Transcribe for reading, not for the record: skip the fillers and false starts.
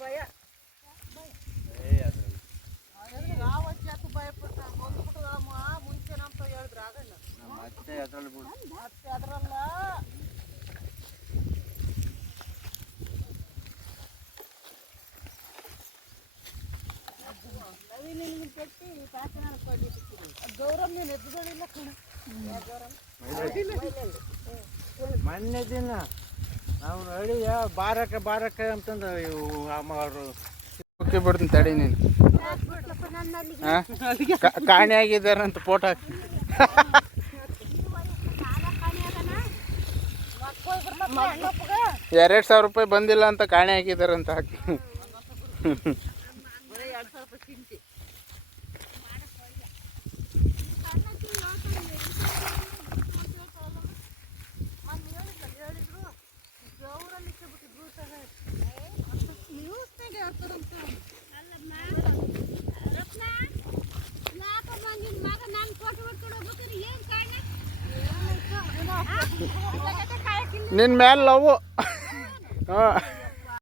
ಭಯ ಭಯಪಟ್ಟ ಮುಂಚೆ ನಮ್ಮ ಹೇಳಿದ್ರ ಆಗಲ್ಲ ಮತ್ತೆ ಅದ್ರಲ್ಲ ಗೌರವ್ ನೀನು ಎದ್ದುಗಳಿಲ್ಲ ಕಣ ಮೊನ್ನೆ ದಿನ ನಾವು ಅಳಿಯ ಬಾರಕ್ಕೆ ಅಂತಂದ್ರೆ ಅವರು ಬಿಡ್ತೀನಿ ತಡಿ ನೀನು ಕಾಣೆ ಆಗಿದ್ದಾರಂತ ಫೋಟೋ ಹಾಕಿ 2,000 ರೂಪಾಯಿ ಬಂದಿಲ್ಲ ಅಂತ ಕಾಣೆ ಹಾಕಿದಾರಂತ ಹಾಕಿ ನಿನ್ನ ಮೇಲೆ ಲವ್